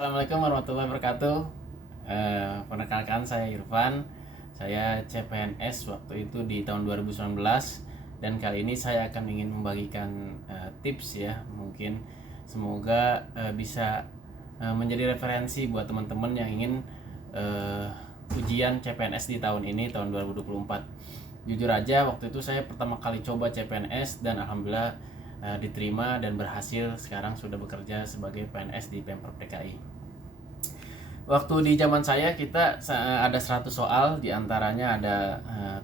Assalamualaikum warahmatullahi wabarakatuh. Perkenalkan saya Irfan. Saya CPNS waktu itu di tahun 2019 dan kali ini saya akan ingin membagikan tips ya. Mungkin semoga bisa menjadi referensi buat teman-teman yang ingin ujian CPNS di tahun ini tahun 2024. Jujur aja waktu itu saya pertama kali coba CPNS dan alhamdulillah diterima dan berhasil. Sekarang sudah bekerja sebagai PNS di Pemprov DKI. Waktu di zaman saya kita ada 100 soal, diantaranya ada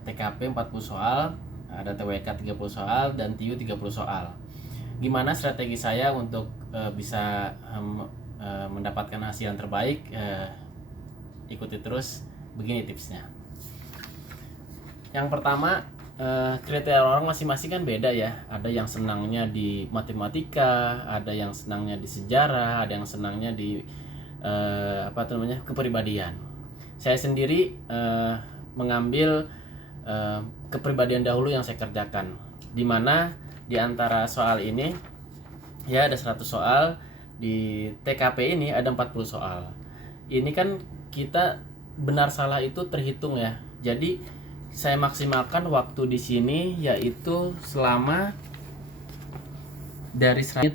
TKP 40 soal, ada TWK 30 soal, dan TIU 30 soal. Gimana strategi saya untuk bisa mendapatkan hasil yang terbaik? Ikuti terus, begini tipsnya. Yang pertama, kriteria orang masing-masing kan beda ya. Ada yang senangnya di matematika, ada yang senangnya di sejarah, ada yang senangnya di kepribadian. Saya sendiri mengambil kepribadian dahulu yang saya kerjakan. Dimana di antara soal ini ya ada 100 soal, di TKP ini ada 40 soal. Ini kan kita benar salah itu terhitung ya. Jadi saya maksimalkan waktu di sini yaitu selama dari 100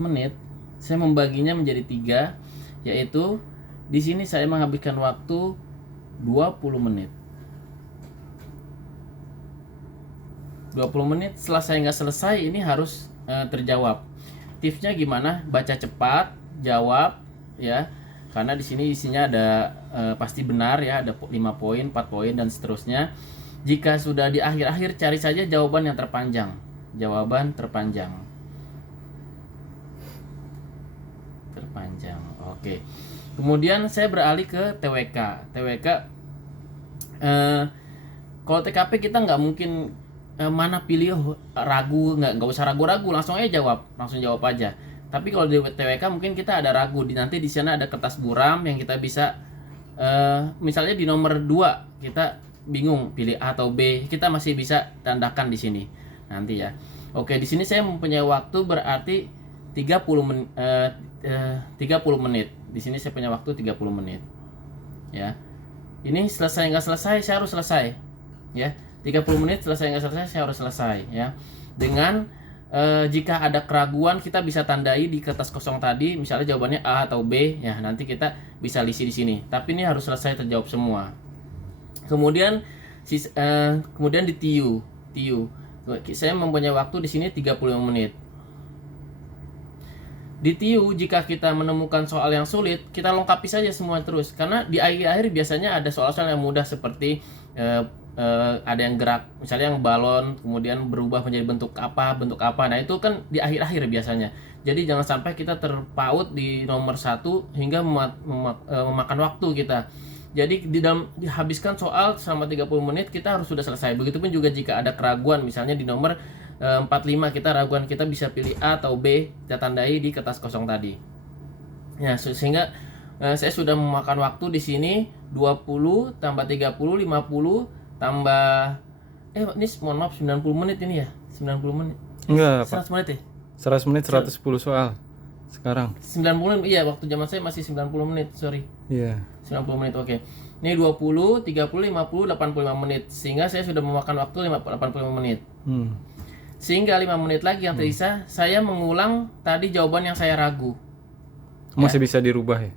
menit saya membaginya menjadi 3, yaitu di sini saya menghabiskan waktu 20 menit. 20 menit setelah saya nggak selesai ini harus terjawab. Tipsnya gimana? Baca cepat, jawab ya. Karena di sini isinya ada pasti benar ya, ada 5 poin, 4 poin dan seterusnya. Jika sudah di akhir-akhir cari saja jawaban yang terpanjang. Jawaban terpanjang. Oke. Kemudian saya beralih ke TWK. Kalau TKP kita nggak mungkin mana pilih ragu, nggak usah ragu-ragu, langsung jawab aja. Tapi kalau di TWK mungkin kita ada ragu, nanti di sana ada kertas buram yang kita bisa misalnya di nomor 2 kita bingung pilih A atau B, kita masih bisa tandakan di sini nanti ya. Oke, di sini saya mempunyai waktu berarti 30 menit. Di sini saya punya waktu 30 menit. Ya. Ini selesai nggak selesai, saya harus selesai. Ya. 30 menit selesai nggak selesai, saya harus selesai ya. Dengan jika ada keraguan kita bisa tandai di kertas kosong tadi, misalnya jawabannya A atau B ya, nanti kita bisa isi di sini. Tapi ini harus selesai terjawab semua. Kemudian di TIU. Saya mempunyai waktu di sini 35 menit. Di TIU jika kita menemukan soal yang sulit, kita lengkapi saja semua terus. Karena di akhir-akhir biasanya ada soal-soal yang mudah seperti ada yang gerak, misalnya yang balon kemudian berubah menjadi bentuk apa. Nah itu kan di akhir-akhir biasanya. Jadi jangan sampai kita terpaut di nomor 1 hingga memakan waktu kita. Jadi di dalam dihabiskan soal selama 30 menit kita harus sudah selesai. Begitupun juga jika ada keraguan, misalnya di nomor 45 kita raguan, kita bisa pilih A atau B, kita tandai di kertas kosong tadi. Ya, sehingga saya sudah memakan waktu di sini 20 tambah 30 50 tambah ini mohon maaf 90 menit ini ya. 90 menit. Enggak, 100 menit ya? 100 menit 110 soal. Sekarang 90 menit, iya waktu zaman saya masih 90 menit, sorry. Iya. 90 menit, oke. Ini 20, 30, 50, 85 menit. Sehingga saya sudah memakan waktu 85 menit. Sehingga 5 menit lagi yang tersisa, saya mengulang tadi jawaban yang saya ragu. Masih bisa dirubah ya?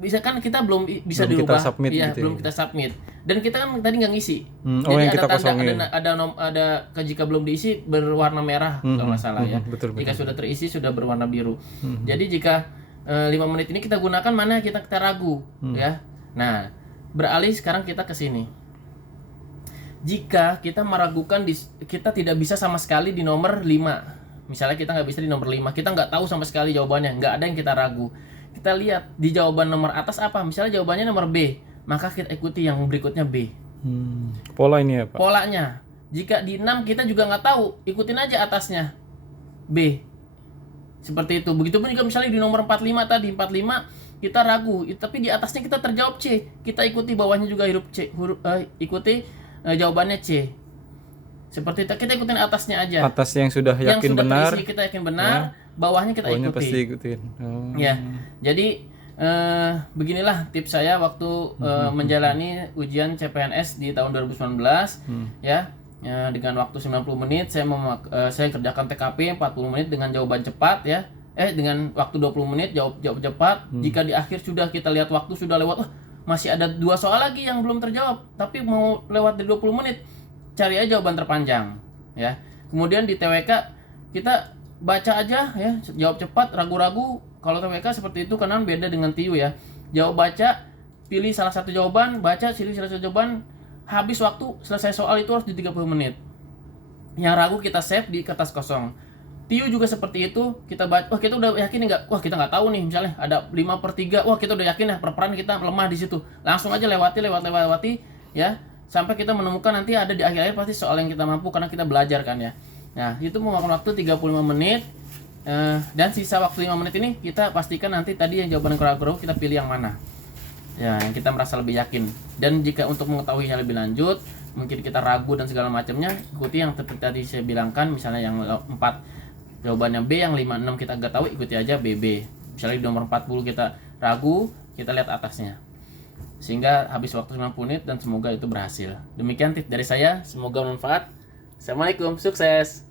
Bisa kan, kita belum bisa belum dirubah. kita submit Iya, gitu belum ya? kita submit. Dan kita kan tadi nggak ngisi. Jadi yang kita kosongin. Ada jika belum diisi berwarna merah kalau nggak salah ya. Betul. Jika sudah terisi sudah berwarna biru. Jadi jika 5 menit ini kita gunakan mana kita ragu ya. Nah, beralih sekarang kita ke sini. Jika kita meragukan kita tidak bisa sama sekali di nomor 5. Misalnya kita nggak bisa di nomor 5, kita nggak tahu sama sekali jawabannya, nggak ada yang kita ragu. Kita lihat di jawaban nomor atas apa, misalnya jawabannya nomor B, maka kita ikuti yang berikutnya B. Pola ini ya Pak? Polanya. Jika di 6 kita juga nggak tahu, ikutin aja atasnya B. Seperti itu. Begitupun juga misalnya di nomor 45 tadi, 45 kita ragu, tapi di atasnya kita terjawab C, kita ikuti bawahnya juga ikuti jawabannya C. Seperti itu, kita ikutin atasnya aja. Atas yang sudah yakin yang sudah benar. terisi kita yakin benar. bawahnya kita Pokoknya ikuti. pasti ikutin. Oh. Ya, jadi beginilah tips saya waktu menjalani ujian CPNS di tahun 2019 ya. Dengan waktu 90 menit saya kerjakan TKP 40 menit dengan jawaban cepat ya. Dengan waktu 20 menit jawab cepat. Jika di akhir sudah kita lihat waktu sudah lewat, masih ada 2 soal lagi yang belum terjawab, tapi mau lewat dari 20 menit. Cari aja jawaban terpanjang ya. Kemudian di TWK kita baca aja ya, jawab cepat, ragu-ragu. Kalau TWK seperti itu karena beda dengan TIU ya. Jawab baca, pilih salah satu jawaban, baca, pilih salah satu jawaban, habis waktu selesai soal itu harus di 30 menit. Yang ragu kita save di kertas kosong. TIU juga seperti itu, kita baca, kita udah yakin nggak? Kita nggak tahu nih, misalnya ada 5/3, kita udah yakin ya perperan kita lemah di situ. Langsung aja lewati ya, sampai kita menemukan nanti ada di akhir-akhir pasti soal yang kita mampu karena kita belajar kan ya. Nah, itu memakan waktu 35 menit. Dan sisa waktu 5 menit ini kita pastikan nanti tadi yang jawaban ragu-ragu kita pilih yang mana ya, yang kita merasa lebih yakin. Dan jika untuk mengetahuinya lebih lanjut, mungkin kita ragu dan segala macamnya, ikuti yang tadi saya bilangkan. Misalnya yang 4 jawabannya B, yang 5, 6 kita nggak tahu, ikuti aja BB. Misalnya di nomor 40 kita ragu, kita lihat atasnya, sehingga habis waktu 90 menit dan semoga itu berhasil. Demikian tips dari saya, semoga bermanfaat. Assalamualaikum, sukses.